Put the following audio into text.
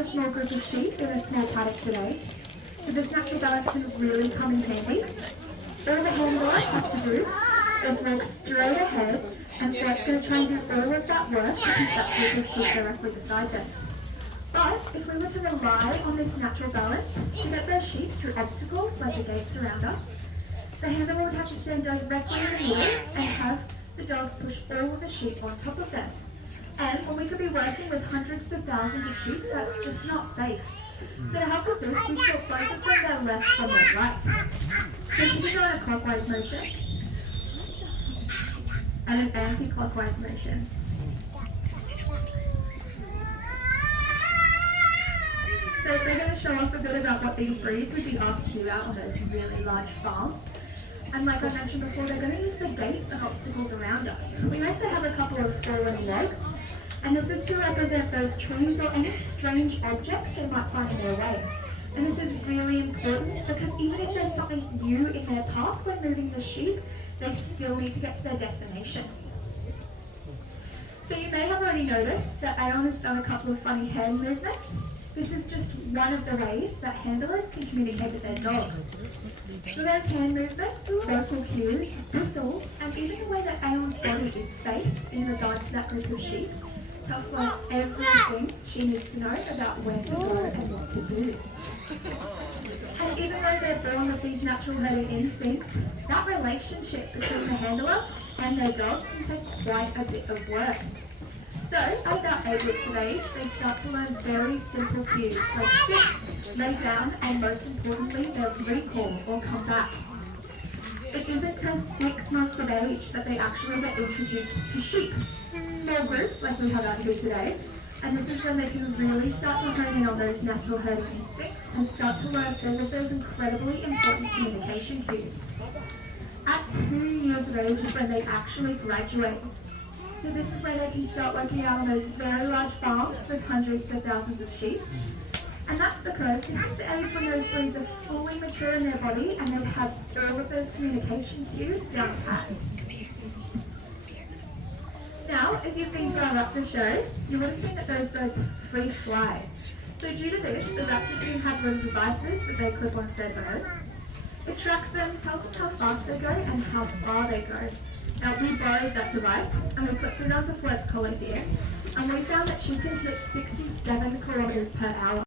A small group of sheep in a small paddock today, so this natural balance can really come in handy. All the handler has to do is walk straight ahead, and so it's going to try and do all of that work to keep that group of sheep directly beside them. But if we were to rely on this natural balance to get those sheep through obstacles like the gates around us, the handler would have to stand directly in the middle and have the dogs push all of the sheep on top of them. And when we could be working with hundreds of thousands of sheep, that's just not safe. So to help with this, we swap both of them their left from their right. So you can go in a clockwise motion and an anti-clockwise motion. So we're going to show off a bit about what these breeds would be asked to do out on those really large farms. And like I mentioned before, they're going to use the gates and obstacles around us. We also have a couple of fallen legs, and this is to represent those trees or any strange objects they might find in their way. And this is really important because even if there's something new in their path when moving the sheep, they still need to get to their destination. So you may have already noticed that Aeon has done a couple of funny hand movements. This is just one of the ways that handlers can communicate with their dogs. So those hand movements, vocal cues, whistles, and even the way that Aeon's body is faced in regards to that group of sheep tells her everything she needs to know about where to go and what to do. And even though they're born with these natural herding instincts, that relationship between the handler and their dog can take quite a bit of work. So, at about 8 weeks of age, they start to learn very simple cues like sit, lay down, and most importantly, their recall or come back. It isn't until 6 months of age that they actually get introduced to sheep. Small groups like we have out here today, and this is when they can really start to hone in on those natural herding instincts and start to learn all of those incredibly important communication cues. At 2 years of age is when they actually graduate. So this is where they can start working out on those very large farms with hundreds of thousands of sheep. And that's because this is the age when those breeds are fully mature in their body and they have all of those communication cues down pat. Now, if you've been to our raptor show, you would have seen that those birds free fly. So due to this, the raptors can have little devices that they clip onto their birds. It tracks them, tells them how fast they go and how far they go. Now we borrowed that device and we clipped it onto Flet's collar here, and we found that she can hit 67 kilometers per hour.